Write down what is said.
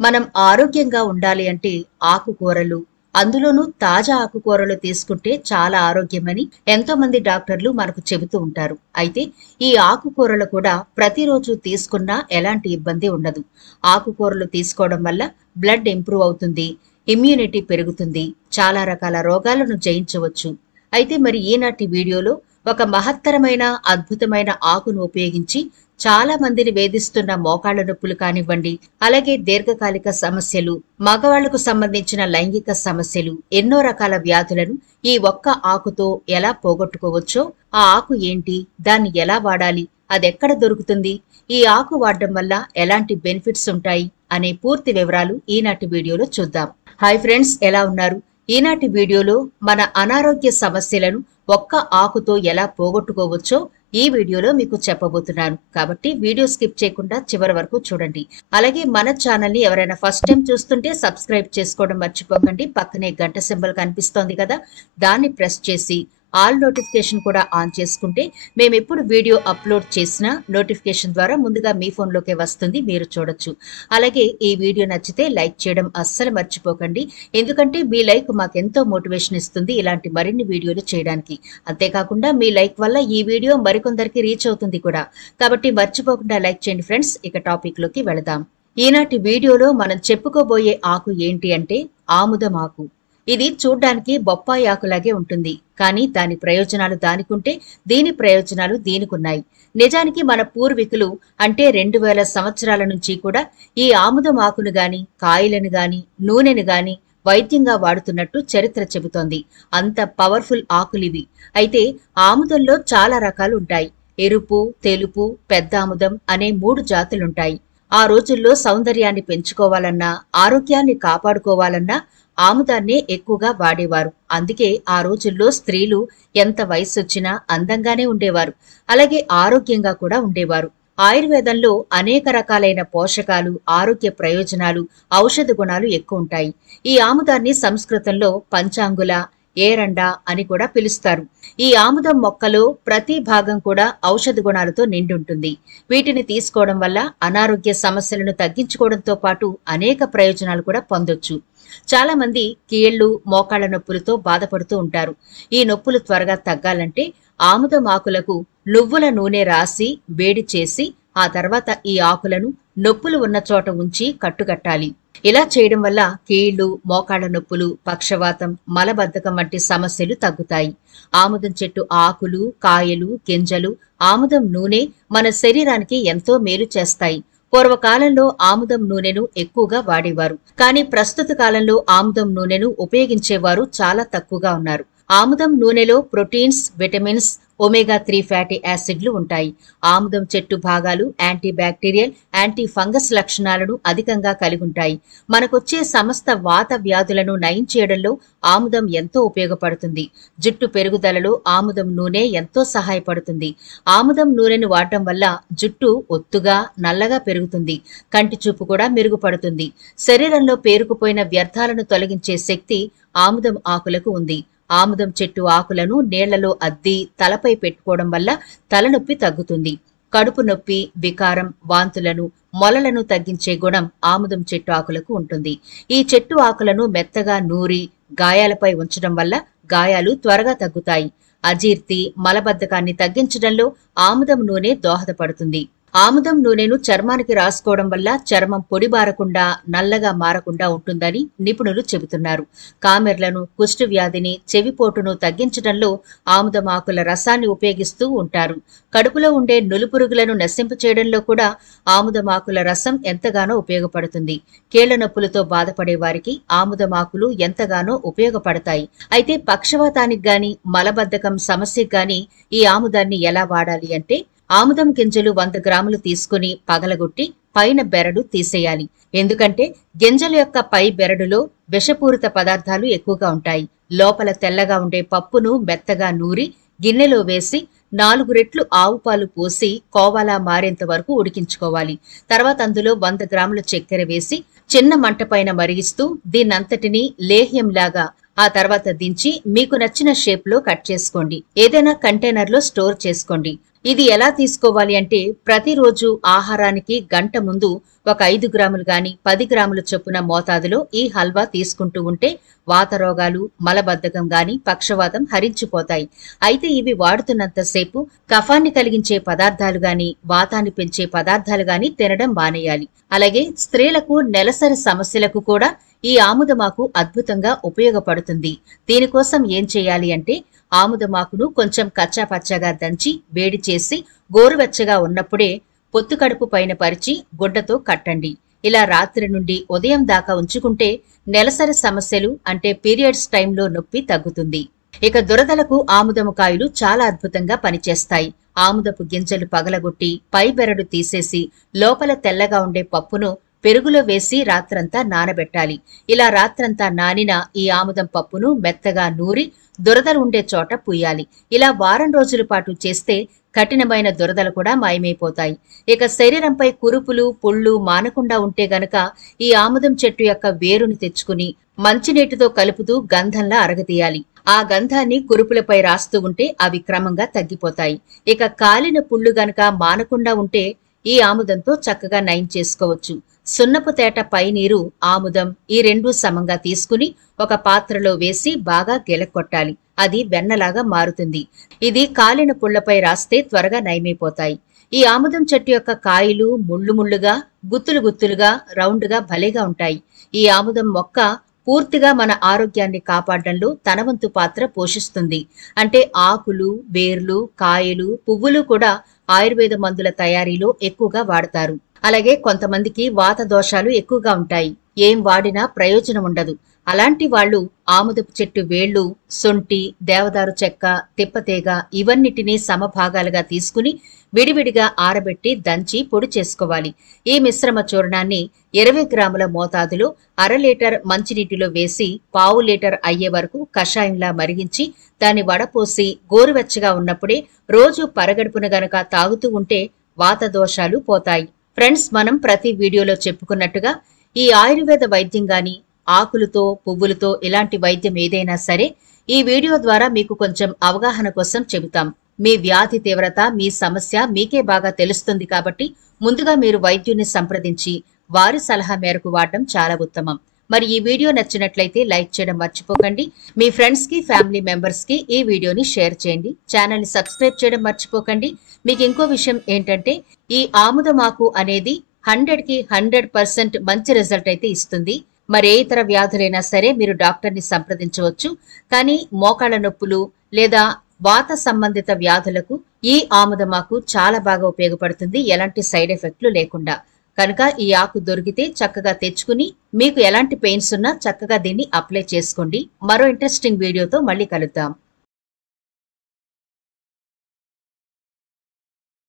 మనం ఆరోగ్యంగా ఉండాలి అంటే ఆకుకూరలు, అందులోనూ తాజా ఆకుకూరలు తీసుకుంటే చాలా ఆరోగ్యమని ఎంతో మంది డాక్టర్లు మనకు చెబుతూ ఉంటారు. అయితే ఈ ఆకుకూరలు కూడా ప్రతిరోజు తీసుకున్నా ఎలాంటి ఇబ్బంది ఉండదు. ఆకుకూరలు తీసుకోవడం వల్ల బ్లడ్ ఇంప్రూవ్ అవుతుంది, ఇమ్యూనిటీ పెరుగుతుంది, చాలా రకాల రోగాలను జయించవచ్చు. అయితే మరి ఈనాటి వీడియోలో ఒక మహత్తరమైన అద్భుతమైన ఆకును ఉపయోగించి చాలా మందిని వేధిస్తున్న మోకాళ్ల నొప్పులు కానివ్వండి, అలాగే దీర్ఘకాలిక సమస్యలు, మగవాళ్లకు సంబంధించిన లైంగిక సమస్యలు, ఎన్నో రకాల వ్యాధులను ఈ ఒక్క ఆకుతో ఎలా పోగొట్టుకోవచ్చో, ఆ ఆకు ఏంటి, దాన్ని ఎలా వాడాలి, అదెక్కడ దొరుకుతుంది, ఈ ఆకు వాడడం వల్ల ఎలాంటి బెనిఫిట్స్ ఉంటాయి అనే పూర్తి వివరాలు ఈనాటి వీడియోలో చూద్దాం. హాయ్ ఫ్రెండ్స్, ఎలా ఉన్నారు? ఈనాటి వీడియోలో మన అనారోగ్య సమస్యలను ఒక్క ఆకుతో ఎలా పోగొట్టుకోవచ్చో ఈ వీడియోలో మీకు చెప్పబోతున్నాను. కాబట్టి వీడియో స్కిప్ చేయకుండా చివరి వరకు చూడండి. అలాగే మన ఛానల్ ని ఎవరైనా ఫస్ట్ టైం చూస్తుంటే సబ్స్క్రైబ్ చేసుకోవడం మర్చిపోకండి. పక్కనే గంట సింబల్ కనిపిస్తోంది కదా, దాన్ని ప్రెస్ చేసి ఆల్ నోటిఫికేషన్ కూడా ఆన్ చేసుకుంటే మేము ఎప్పుడు వీడియో అప్లోడ్ చేసినా నోటిఫికేషన్ ద్వారా ముందుగా మీ ఫోన్లోకే వస్తుంది, మీరు చూడొచ్చు. అలాగే ఈ వీడియో నచ్చితే లైక్ చేయడం అస్సలు మర్చిపోకండి. ఎందుకంటే మీ లైక్ మాకెంతో మోటివేషన్ ఇస్తుంది ఇలాంటి మరిన్ని వీడియోలు చేయడానికి. అంతేకాకుండా మీ లైక్ వల్ల ఈ వీడియో మరికొందరికి రీచ్ అవుతుంది కూడా. కాబట్టి మర్చిపోకుండా లైక్ చేయండి ఫ్రెండ్స్. ఇక టాపిక్ లోకి వెళదాం. ఈనాటి వీడియోలో మనం చెప్పుకోబోయే ఆకు ఏంటి అంటే ఆముదం ఆకు. ఇది చూడ్డానికి బొప్పాయి ఆకులాగే ఉంటుంది, కానీ దాని ప్రయోజనాలు దానికుంటే దీని ప్రయోజనాలు దీనికున్నాయి. నిజానికి మన పూర్వీకులు అంటే 2000 సంవత్సరాల నుంచి కూడా ఈ ఆముదం ఆకును గాని, కాయలను గాని, నూనెను గాని వైద్యంగా వాడుతున్నట్టు చరిత్ర చెబుతోంది. అంత పవర్ఫుల్ ఆకులివి. అయితే ఆముదంలో చాలా రకాలు ఉంటాయి. ఎరుపు, తెలుపు, పెద్ద ఆముదం అనే 3 జాతులుంటాయి. ఆ రోజుల్లో సౌందర్యాన్ని పెంచుకోవాలన్నా, ఆరోగ్యాన్ని కాపాడుకోవాలన్నా ఆముదాన్నే ఎక్కువగా వాడేవారు. అందుకే ఆ రోజుల్లో స్త్రీలు ఎంత వయసొచ్చినా అందంగానే ఉండేవారు, అలాగే ఆరోగ్యంగా కూడా ఉండేవారు. ఆయుర్వేదంలో అనేక రకాలైన పోషకాలు, ఆరోగ్య ప్రయోజనాలు, ఔషధ గుణాలు ఎక్కువ ఉంటాయి. ఈ ఆముదాన్ని సంస్కృతంలో పంచాంగుల, ఏరండ అని కూడా పిలుస్తారు. ఈ ఆముదం మొక్కలో ప్రతి భాగం కూడా ఔషధ గుణాలతో నిండుంటుంది. వీటిని తీసుకోవడం వల్ల అనారోగ్య సమస్యలను తగ్గించుకోవడంతో పాటు అనేక ప్రయోజనాలు కూడా పొందొచ్చు. చాలా మంది కీళ్లు, మోకాళ్ల నొప్పులతో బాధపడుతూ ఉంటారు. ఈ నొప్పులు త్వరగా తగ్గాలంటే ఆముదం ఆకులకు నువ్వుల నూనె రాసి వేడి చేసి ఆ తర్వాత ఈ ఆకులను నొప్పులు ఉన్న చోట ఉంచి కట్టుకట్టాలి. ఇలా చేయడం వల్ల కీళ్లు, మోకాళ్ల నొప్పులు, పక్షవాతం, మలబద్ధకం వంటి సమస్యలు తగ్గుతాయి. ఆముదం చెట్టు ఆకులు, కాయలు, గింజలు, ఆముదం నూనె మన శరీరానికి ఎంతో మేలు చేస్తాయి. పూర్వకాలంలో ఆముదం నూనెను ఎక్కువగా వాడేవారు, కానీ ప్రస్తుత కాలంలో ఆముదం నూనెను ఉపయోగించేవారు చాలా తక్కువగా ఉన్నారు. ఆముదం నూనెలో ప్రోటీన్స్, విటమిన్స్, ఒమేగా 3 ఫ్యాటీ యాసిడ్లు ఉంటాయి. ఆముదం చెట్టు భాగాలు యాంటీ బ్యాక్టీరియల్, యాంటీ ఫంగస్ లక్షణాలను అధికంగా కలిగి ఉంటాయి. మనకొచ్చే సమస్త వాత వ్యాధులను నయం చేయడంలో ఆముదం ఎంతో ఉపయోగపడుతుంది. జుట్టు పెరుగుదలలో ఆముదం నూనె ఎంతో సహాయపడుతుంది. ఆముదం నూనెను వాడటం వల్ల జుట్టు ఒత్తుగా, నల్లగా పెరుగుతుంది. కంటి చూపు కూడా మెరుగుపడుతుంది. శరీరంలో పేరుకుపోయిన వ్యర్థాలను తొలగించే శక్తి ఆముదం ఆకులకు ఉంది. ఆముదం చెట్టు ఆకులను నీళ్లలో అద్ది తలపై పెట్టుకోవడం వల్ల తలనొప్పి తగ్గుతుంది. కడుపు నొప్పి, వికారం, వాంతులను, మొలలను తగ్గించే గుణం ఆముదం చెట్టు ఆకులకు ఉంటుంది. ఈ చెట్టు ఆకులను మెత్తగా నూరి గాయాలపై ఉంచడం వల్ల గాయాలు త్వరగా తగ్గుతాయి. అజీర్తి, మలబద్ధకాన్ని తగ్గించడంలో ఆముదం నూనె దోహదపడుతుంది. ఆముదం నూనెను చర్మానికి రాసుకోవడం వల్ల చర్మం పొడిబారకుండా, నల్లగా మారకుండా ఉంటుందని నిపుణులు చెబుతున్నారు. కామెర్లను, కుష్టు వ్యాధిని, చెవిపోటును తగ్గించడంలో ఆముదం ఆకుల రసాన్ని ఉపయోగిస్తూ ఉంటారు. కడుపులో ఉండే నులుపురుగులను నశింప చేయడంలో కూడా ఆముదం ఆకుల రసం ఎంతగానో ఉపయోగపడుతుంది. కీళ్ల నొప్పులతో బాధపడే వారికి ఆముదం ఆకులు ఎంతగానో ఉపయోగపడతాయి. అయితే పక్షవాతానికి గాని, మలబద్ధకం సమస్యకు గాని ఈ ఆముదాన్ని ఎలా వాడాలి అంటే ఆముదం గింజలు 100 గ్రాములు తీసుకుని పగలగొట్టి పైన బెరడు తీసేయాలి. ఎందుకంటే గింజల యొక్క పై బెరడులో విషపూరిత పదార్థాలు ఎక్కువగా ఉంటాయి. లోపల తెల్లగా ఉండే పప్పును మెత్తగా నూరి గిన్నెలో వేసి 4 రెట్లు ఆవు పాలు పోసి కోవాలా మారేంత వరకు ఉడికించుకోవాలి. తర్వాత అందులో 100 గ్రాముల చక్కెర వేసి చిన్న మంట పైన మరిగిస్తూ దీన్నంతటినీ లేహ్యంలాగా ఆ తర్వాత దించి మీకు నచ్చిన షేప్ లో కట్ చేసుకోండి. ఏదైనా కంటైనర్ లో స్టోర్ చేసుకోండి. ఇది ఎలా తీసుకోవాలి అంటే ప్రతిరోజు ఆహారానికి గంట ముందు ఒక 5 గ్రాములు గాని 10 గ్రాముల చొప్పున మోతాదులో ఈ హల్వా తీసుకుంటూ ఉంటే వాత రోగాలు, మలబద్ధకం గాని పక్షవాతం హరించిపోతాయి. అయితే ఇవి వాడుతున్నంతసేపు కఫాన్ని కలిగించే పదార్థాలు గాని వాతాన్ని పెంచే పదార్థాలు గాని తినడం మానేయాలి. అలాగే స్త్రీలకు నెలసరి సమస్యలకు కూడా ఈ ఆముదమాకు అద్భుతంగా ఉపయోగపడుతుంది. దీనికోసం ఏం చేయాలి అంటే ఆముదమాకును కొంచెం కచ్చాపచ్చాగా దంచి వేడి చేసి గోరువెచ్చగా ఉన్నప్పుడే పొత్తుకడుపు పైన పరిచి గుడ్డతో కట్టండి. ఇలా రాత్రి నుండి ఉదయం దాకా ఉంచుకుంటే నెలసరి సమస్యలు అంటే పీరియడ్స్ టైంలో నొప్పి తగ్గుతుంది. ఇక దురదలకు ఆముదము కాయలు చాలా అద్భుతంగా పనిచేస్తాయి. ఆముదపు గింజలు పగలగొట్టి పై బెరడు తీసేసి లోపల తెల్లగా ఉండే పప్పును పెరుగులో వేసి రాత్రంతా నానబెట్టాలి. ఇలా రాత్రంతా నానిన ఈ ఆముదం పప్పును మెత్తగా నూరి దురదలు ఉండే చోట పూయాలి. ఇలా వారం రోజుల పాటు చేస్తే కఠినమైన దురదలు కూడా మాయమైపోతాయి. ఇక శరీరంపై కురుపులు, పుళ్ళు మానకుండా ఉంటే గనక ఈ ఆముదం చెట్టు యొక్క వేరుని తెచ్చుకుని మంచినీటితో కలుపుతూ గంధంలా అరగదీయాలి. ఆ గంధాన్ని కురుపులపై రాస్తూ ఉంటే అవి క్రమంగా తగ్గిపోతాయి. ఇక కాలిన పుళ్ళు గనక మానకుండా ఉంటే ఈ ఆముదంతో చక్కగా నయం చేసుకోవచ్చు. సున్నపు తేట పై నీరు, ఆముదం ఈ రెండూ సమంగా తీసుకుని ఒక పాత్రలో వేసి బాగా గెలక్కొట్టాలి. అది వెన్నలాగా మారుతుంది. ఇది కాలిన పుళ్లపై రాస్తే త్వరగా నయమైపోతాయి. ఈ ఆముదం చెట్టు యొక్క కాయలు ముళ్ళు ముళ్ళుగా, గుత్తులు గుత్తులుగా, రౌండ్గా భలేగా ఉంటాయి. ఈ ఆముదం మొక్క పూర్తిగా మన ఆరోగ్యాన్ని కాపాడడంలో తన వంతు పాత్ర పోషిస్తుంది. అంటే ఆకులు, వేర్లు, కాయలు, పువ్వులు కూడా ఆయుర్వేద మందుల తయారీలో ఎక్కువగా వాడతారు. అలాగే కొంతమందికి వాత దోషాలు ఎక్కువగా ఉంటాయి. ఏం వాడినా ప్రయోజనం ఉండదు. అలాంటి వాళ్ళు ఆముదపు చెట్టు వేళ్లు, సొంటి, దేవదారు చెక్క, తిప్పతీగ ఇవన్నిటినీ సమభాగాలుగా తీసుకుని విడివిడిగా ఆరబెట్టి దంచి పొడి చేసుకోవాలి. ఈ మిశ్రమ చూర్ణాన్ని 20 గ్రాముల మోతాదులో 1/2 లీటర్ మంచినీటిలో వేసి 1/4 లీటర్ అయ్యే వరకు కషాయంలా మరిగించి దాన్ని వడపోసి గోరువెచ్చగా ఉన్నప్పుడే రోజు పరగడుపున గనక తాగుతూ ఉంటే వాత దోషాలు పోతాయి. ఫ్రెండ్స్, మనం ప్రతి వీడియోలో చెప్పుకున్నట్టుగా ఈ ఆయుర్వేద వైద్యం గాని ఆకులతో, పువ్వులతో ఇలాంటి వైద్యం ఏదైనా సరే ఈ వీడియో ద్వారా మీకు కొంచెం అవగాహన కోసం చెబుతాం. మీ వ్యాధి తీవ్రత, మీ సమస్య మీకే బాగా తెలుస్తుంది కాబట్టి ముందుగా మీరు వైద్యుని సంప్రదించి వారి సలహా మేరకు వాడడం చాలా ఉత్తమం. మరి ఈ వీడియో నచ్చినట్లయితే లైక్ చేయడం మర్చిపోకండి. మీ ఫ్రెండ్స్ కి, ఫ్యామిలీ మెంబర్స్ కి ఈ వీడియోని షేర్ చేయండి. ఛానల్ ని సబ్స్క్రైబ్ చేయడం మర్చిపోకండి. మీకు ఇంకో విషయం ఏంటంటే ఈ ఆముదమాకు అనేది 100కి 100% మంచి రిజల్ట్ అయితే ఇస్తుంది. మరి ఏ ఇతర వ్యాధులైనా సరే మీరు డాక్టర్ని సంప్రదించవచ్చు. కానీ మోకాళ్ళ నొప్పులు లేదా వాత సంబంధిత వ్యాధులకు ఈ ఆముదమాకు చాలా బాగా ఉపయోగపడుతుంది, ఎలాంటి సైడ్ ఎఫెక్ట్లు లేకుండా. కనుక ఈ ఆకు దొరికితే చక్కగా తెచ్చుకుని మీకు ఎలాంటి పెయిన్స్ ఉన్నా చక్కగా దీన్ని అప్లై చేసుకోండి. మరో ఇంట్రెస్టింగ్ వీడియోతో మళ్ళీ కలుద్దాం.